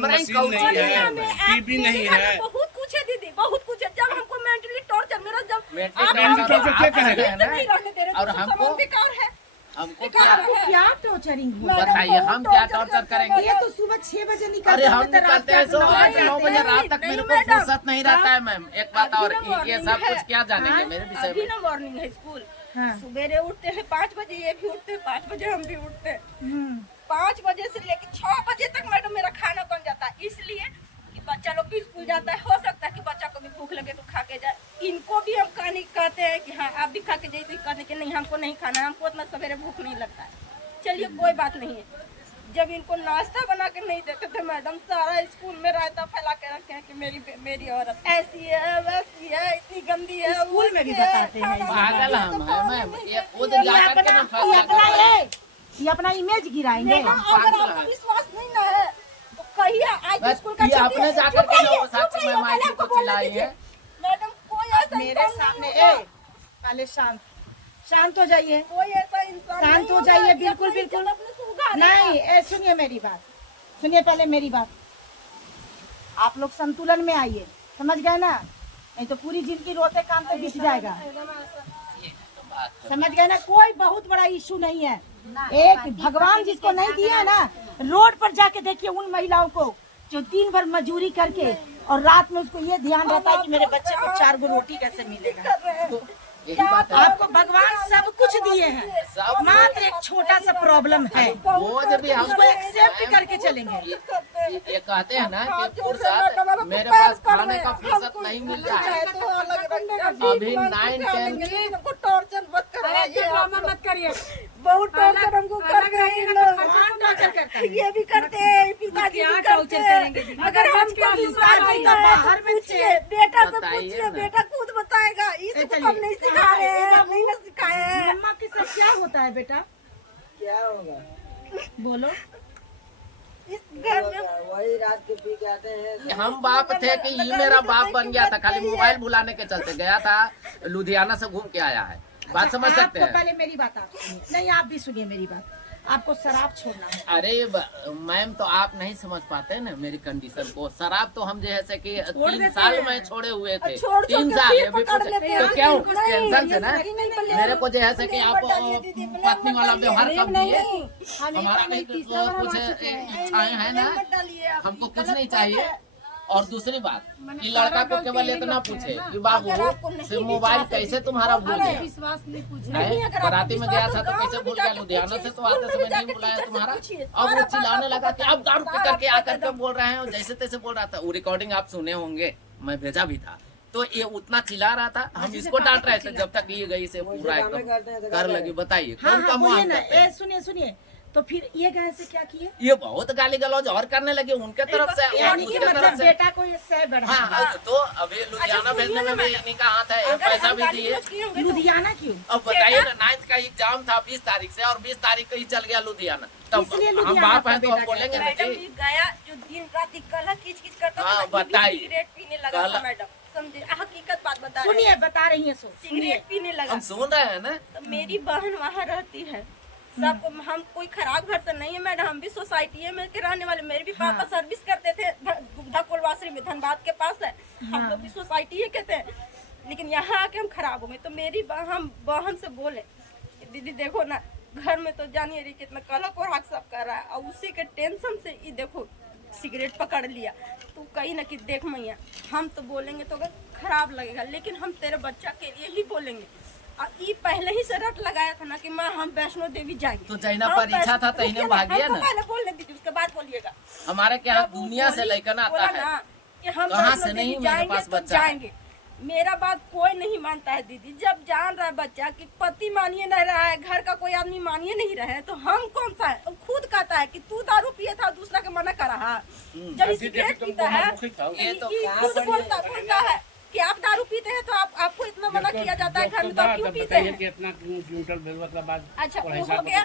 Machine नहीं है, TV नहीं है। बहुत कुछ है दीदी, बहुत कुछ है। जब हमको मेंटली टॉर्चर, मेरा जब और हमको बेकार है, हमको क्या टॉर्चरिंग हुआ? बताइए, हम क्या टॉर्चर करेंगे? ये तो सुबह 6 बजे निकलते अरे हम हैं, निकलते हैं सो 8-9 बजे रात तक मेरे को फुर्सत नहीं रहता है मैम। एक बात और, ये सब कुछ क्या जानेंगे मेरे विषय अभी में? ना मॉर्निंग है स्कूल, सवेरे उठते हैं 5 बजे, ये भी उठते हैं 5 बजे, हम भी उठते हैं 5 बजे से लेकर 6 बजे तक मैडम मेरा खाना बन जाता है। इसलिए कि बच्चा लोग भी स्कूल जाता है, हो सकता है कि बच्चा को भी भूख लगे तो खा के जाए। इनको भी हम कहते हैं कि हाँ आप भी खा के जाइए, तो कहते कि नहीं हमको नहीं खाना, हमको उतना सवेरे भूख नहीं लगता है। चलिए कोई बात नहीं है। जब इनको नाश्ता बना के नहीं देते थे मैडम, सारा स्कूल में रायता फैला के रखे हैं कि मेरी औरत ऐसी है, वैसी है, इतनी गंदी है। स्कूल में भी बताते हैं। पागल हम है मैम, ये खुद जाकर के ना फैसला ये अपना इमेज गिराएंगे। अगर आपको विश्वास नहीं ना है तो कहिए आज स्कूल का ये अपने जाकर के ना साक्षी में माइक को चिल्लाई है। मैडम कोई ऐसा मेरे सामने पहले शांत हो जाइए, कोई ऐसा इंसान शांत हो जाइए, बिल्कुल बिल्कुल नहीं। सुनिए मेरी बात, सुनिए पहले मेरी बात। आप लोग संतुलन में आइए, समझ गए ना? नहीं तो पूरी जिंदगी रोते काम पे बीत जाएगा, समझ गए ना? कोई बहुत बड़ा इशू नहीं है। एक भगवान जिसको नहीं दिया ना, रोड पर जाके देखिए उन महिलाओं को जो दिन भर मजदूरी करके और रात में उसको ये ध्यान रहता है कि मेरे बच्चे को 4 गो रोटी कैसे मिलेगा। तो यही बात है, आपको भगवान सब कुछ दिए हैं, मात्र एक छोटा सा प्रॉब्लम है, वो जब भी हम उसको एक्सेप्ट करके चलेंगे। ये कहते हैं ना कि फुर्सत, मेरे पास खाने का फुर्सत नहीं मिल रहा है। अभी 9-10 हमको टॉर्चर मत करिए, बहुत टॉर्चर हमको कर रहे हैं लोग। ये भी करते हैं, पिताजी भी करते हैं। अगर हमको विश्वास नहीं है तो पूछिए, बेटा से पूछिए, बेटा खुद बताएगा। इसको हम नहीं सिखा रहे हैं, नहीं ना सिखाए हैं। मम्मा के साथ क्या होता है बेटा? क्या होगा? बोलो। इस घर में वही रात के पी के आते हैं। हम बाप थे कि ये मेरा बाप बन गया था, खाली मोबाइल भुलाने के चलते। गया था लुधियाना से घूम के आया है, बात समझ सकते हैं? पहले मेरी बात आप सुनिए, नहीं आप भी सुनिए मेरी बात। आपको शराब छोड़ना है। अरे मैम, तो आप नहीं समझ पाते ना मेरी कंडीशन को। शराब तो हम जैसे कि 3 साल में छोड़े हुए थे, 3 साल अभी तो क्या टेंशन से ना मेरे को जैसे कि आप पत्नी वाला व्यवहार कब दिए। हमारा भी कुछ इच्छाएं हैं ना, हमको कुछ नहीं चाहिए। और दूसरी बात, कि लड़का को केवल इतना पूछे कि बाबू से मोबाइल कैसे तुम्हारा भूल गया। बराती में गया था तो कैसे भूल गया, लुधियाना से तो आते समय नहीं बुलाया तुम्हारा। अब वो चिल्लाने लगा कि अब दारू पी करके आकर के बोल रहे हैं, और जैसे तैसे बोल रहा था। वो रिकॉर्डिंग आप सुने होंगे, मैं भेजा भी था। तो ये उतना चिल्ला रहा था, हम इसको डांट रहे थे जब तक ये गई से पूरा एकदम कर लगी। बताइए कौन का मुआवजा? सुनिए सुनिए, तो फिर ये गए से क्या किए? ये बहुत गाली गलौज और करने लगे उनके तरफ से, मतलब बेटा को ये सह बढ़ा। हाँ, तो अभी लुधियाना भेजने में भी इन्हीं का हाथ है, पैसा भी दिए। लुधियाना क्यों? अब बताइए ना, 9th का एग्जाम था 20 तारीख से, और 20 तारीख को ही चल गया लुधियाना। तब हम बाप हैं तो हम बोलेंगे ना जी। गया जो दिन रात कल किच करता था, बताइए, सिगरेट पीने लगा था मैडम। समझे, हकीकत बात बता रही सुनिए, बता रही है। सिगरेट पीने लगा। हम सुन रहे हैं ना। तो मेरी बहन वहाँ रहती है, सब हम कोई खराब घर से नहीं है मैडम, हम भी सोसाइटी में के रहने वाले। मेरे भी पापा सर्विस करते थे गुप्ता कोलवासरी में, धनबाद के पास है। हम लोग भी सोसाइटी ही कहते हैं, लेकिन यहाँ आके हम खराब हो गए। तो मेरी हम बहन से बोले, दीदी देखो ना, घर में तो जानिए रही कितना कलक और सब कर रहा है, और उसी के टेंशन से ये देखो सिगरेट पकड़ लिया। तो कहीं ना कि देख मैया, हम तो बोलेंगे तो अगर खराब लगेगा, लेकिन हम तेरे बच्चा के लिए ही बोलेंगे। और ये पहले ही से रट लगाया था ना कि माँ हम वैष्णो देवी जाएंगे। तो जैना परीक्षा था तैने भागिए ना। पहले बोलने दीजिए, उसके बाद बोलिएगा। हमारे क्या दुनिया से लेकर आता है कि हम कहाँ से नहीं मेरे पास बच्चा जाएंगे। मेरा बात कोई नहीं मानता है दीदी। जब जान रहा है बच्चा कि पति मानिए नहीं रहा है, घर का कोई आदमी मानिए नहीं रहे हैं, तो हम कौन सा है? खुद कहता है कि तू दारू पिए था, दूसरा के मना कर रहा। जब सिगरेट पीता है, ये तो खुद बोलता है कि आप दारू पीते हैं, तो आपको इतना मना किया जाता है घर में, तो आप क्यों पीते हैं? अच्छा, वो हो गया।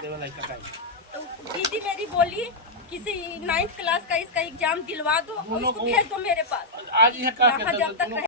तो दीदी मेरी बोली किसी 9th क्लास का इसका एग्जाम दिलवा दो, उसको भेज दो मेरे पास। आज जब तक